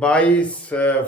22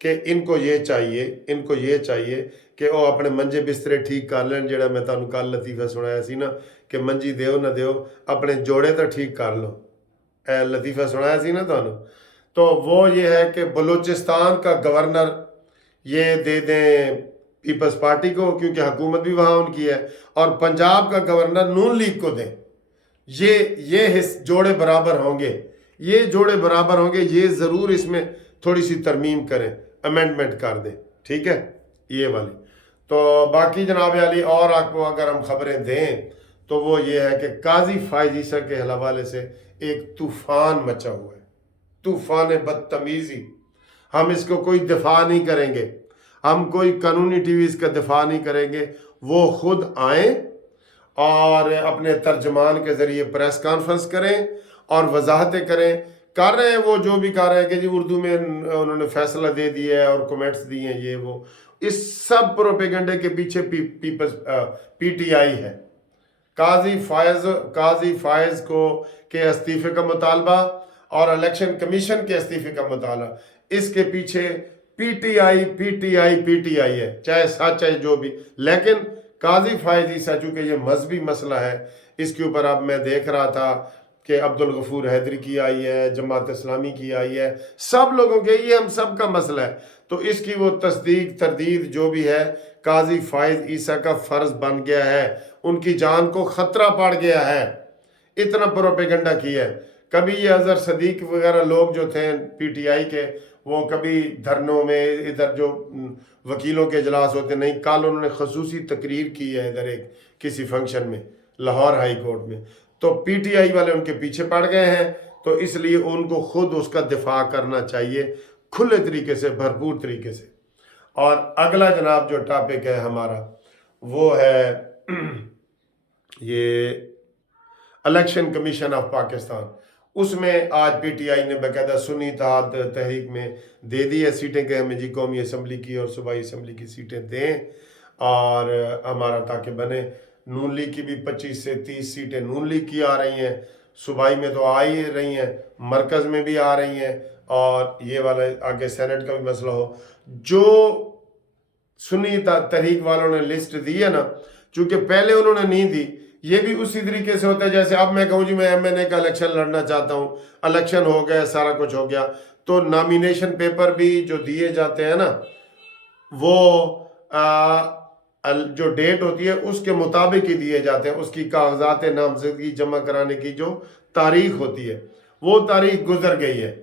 کہ ان کو یہ چاہیے کہ وہ اپنے منجے بسترے ٹھیک کر لیں. جڑا میں تانوں کل لطیفہ سنایا سی نا کہ منجی دیو نہ دیو اپنے جوڑے تو ٹھیک کر لو. اے لطیفہ سنایا سی نا تانوں. تو وہ یہ ہے کہ بلوچستان کا گورنر یہ دے دیں پیپلز پارٹی کو کیونکہ حکومت بھی وہاں ان کی ہے, اور پنجاب کا گورنر نون لیگ کو دیں. یہ جوڑے برابر ہوں گے, یہ ضرور اس میں تھوڑی سی ترمیم کریں, امینڈمنٹ کر دیں. ٹھیک ہے یہ والی. تو باقی جناب علی اور آپ کو اگر ہم خبریں دیں تو وہ یہ ہے کہ قاضی فائز عیسیٰ کے حوالے سے ایک طوفان مچا ہوا ہے, طوفان بدتمیزی. ہم اس کو کوئی دفاع نہیں کریں گے, ہم کوئی قانونی ٹی وی اس کا دفاع نہیں کریں گے. وہ خود آئیں اور اپنے ترجمان کے ذریعے پریس کانفرنس کریں اور وضاحتیں کریں. کر رہے ہیں وہ جو بھی کر رہے ہیں کہ جی اردو میں انہوں نے فیصلہ دے دیا ہے اور کومنٹس دیے ہیں یہ وہ. اس سب پروپیگنڈے کے پیچھے پی ٹی آئی ہے. قاضی فائز کو کے استعفے کا مطالبہ اور الیکشن کمیشن کے استعفے کا مطالبہ, اس کے پیچھے پی ٹی آئی ہے, چاہے سچ ہے جو بھی. لیکن قاضی فائز عیسیٰ چونکہ یہ مذہبی مسئلہ ہے, اس کے اوپر اب میں دیکھ رہا تھا کہ عبدالغفور حیدری کی آئی ہے, جماعت اسلامی کی آئی ہے, سب لوگوں کے, یہ ہم سب کا مسئلہ ہے. تو اس کی وہ تصدیق تردید جو بھی ہے قاضی فائز عیسیٰ کا فرض بن گیا ہے, ان کی جان کو خطرہ پڑ گیا ہے. اتنا پروپیگنڈا کیا ہے. کبھی یہ اظہر صدیق وغیرہ لوگ جو تھے پی ٹی آئی کے, وہ کبھی دھرنوں میں ادھر جو وکیلوں کے اجلاس ہوتے نہیں, کل انہوں نے خصوصی تقریر کی ہے ادھر ایک کسی فنکشن میں لاہور ہائی کورٹ میں. تو پی ٹی آئی والے ان کے پیچھے پڑ گئے ہیں, تو اس لیے ان کو خود اس کا دفاع کرنا چاہیے کھلے طریقے سے, بھرپور طریقے سے. اور اگلا جناب جو ٹاپک ہے ہمارا وہ ہے یہ الیکشن کمیشن آف پاکستان. اس میں آج پی ٹی آئی نے باقاعدہ سنی اتحاد تحریک میں دے دی ہے سیٹیں کہ ہمیں جی قومی اسمبلی کی اور صوبائی اسمبلی کی سیٹیں دیں اور ہمارا تاکہ بنے. نون لیگ کی بھی 25 سے 30 سیٹیں نون لیگ کی آ رہی ہیں, صوبائی میں تو آ ہی رہی ہیں, مرکز میں بھی آ رہی ہیں, اور یہ والا آگے سینٹ کا بھی مسئلہ ہو. جو سنی تحریک والوں نے لسٹ دی ہے نا, چونکہ پہلے انہوں نے نہیں دی, یہ بھی اسی طریقے سے ہوتا ہے جیسے اب میں کہوں جی میں ایم این اے کا الیکشن لڑنا چاہتا ہوں, الیکشن ہو گیا, سارا کچھ ہو گیا, تو نامینیشن پیپر بھی جو دیے جاتے ہیں نا وہ جو ڈیٹ ہوتی ہے اس کے مطابق ہی دیے جاتے ہیں. اس کی کاغذات نامزدگی جمع کرانے کی جو تاریخ ہوتی ہے وہ تاریخ گزر گئی ہے.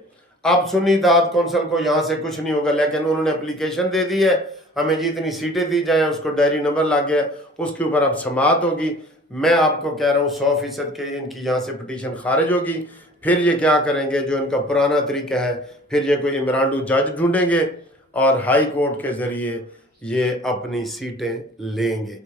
اب سنی اتحاد کونسل کو یہاں سے کچھ نہیں ہوگا, لیکن انہوں نے اپلیکیشن دے دی ہے ہمیں جی اتنی سیٹیں دی جائیں, اس کو ڈائری نمبر لگ گیا, اس کے اوپر اب سماعت ہوگی. میں آپ کو کہہ رہا ہوں 100% کہ ان کی یہاں سے پٹیشن خارج ہوگی. پھر یہ کیا کریں گے, جو ان کا پرانا طریقہ ہے, پھر یہ کوئی عمرانڈو جج ڈھونڈیں گے اور ہائی کورٹ کے ذریعے یہ اپنی سیٹیں لیں گے.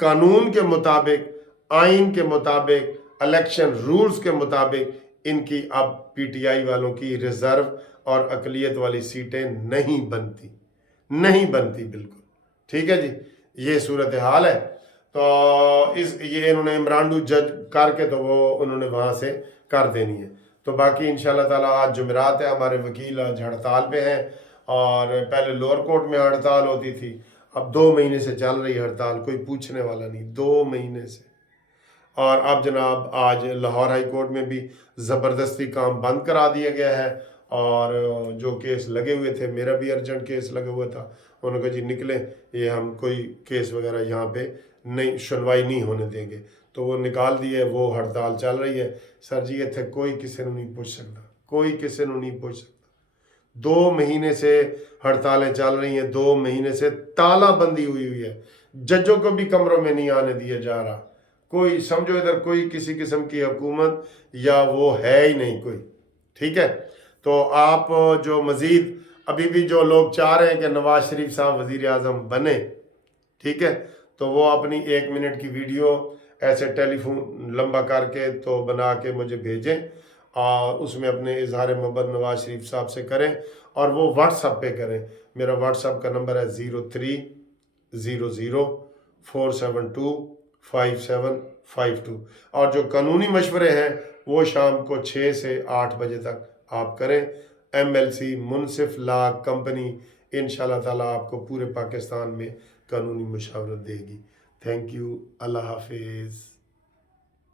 قانون کے مطابق, آئین کے مطابق, الیکشن رولز کے مطابق ان کی اب پی ٹی آئی والوں کی ریزرو اور اقلیت والی سیٹیں نہیں بنتی بالکل. ٹھیک ہے جی, یہ صورتحال ہے. تو یہ انہوں نے عمرانڈو جج کر کے تو وہ انہوں نے وہاں سے کر دینی ہے. تو باقی انشاءاللہ تعالیٰ آج جمعرات ہے, ہمارے وکیل آج ہڑتال پہ ہیں, اور پہلے لوور کورٹ میں ہڑتال ہوتی تھی, اب 2 مہینے سے چل رہی ہڑتال, کوئی پوچھنے والا نہیں, 2 مہینے سے. اور اب جناب آج لاہور ہائی کورٹ میں بھی زبردستی کام بند کرا دیا گیا ہے, اور جو کیس لگے ہوئے تھے, میرا بھی ارجنٹ کیس لگا ہوا تھا, انہوں نے کہا جی نکلیں, یہ ہم کوئی کیس وغیرہ یہاں پہ نہیں سنوائی نہیں ہونے دیں گے, تو وہ نکال دیے. وہ ہڑتال چل رہی ہے. سر جی اتنے کوئی کسی نے نہیں پوچھ سکتا, 2 مہینے سے ہڑتالیں چل رہی ہیں, 2 مہینے سے تالا بندی ہوئی ہے, ججوں کو بھی کمروں میں نہیں آنے دیا جا رہا. کوئی سمجھو ادھر کوئی کسی قسم کی حکومت یا وہ ہے ہی نہیں کوئی. ٹھیک ہے, تو آپ جو مزید ابھی بھی جو لوگ چاہ رہے ہیں کہ نواز شریف صاحب وزیر اعظم بنے, ٹھیک ہے, تو وہ اپنی 1 منٹ کی ویڈیو ایسے ٹیلی فون لمبا کر کے تو بنا کے مجھے بھیجیں, اور اس میں اپنے اظہار محبت نواز شریف صاحب سے کریں, اور وہ واٹس ایپ پہ کریں. میرا واٹس ایپ کا نمبر ہے 0300472572, اور جو قانونی مشورے ہیں وہ شام کو 6 سے 8 بجے تک آپ کریں. MLC منصف لا کمپنی انشاءاللہ تعالیٰ آپ کو پورے پاکستان میں قانونی مشاورت دے گی. Thank you. اللہ حافظ.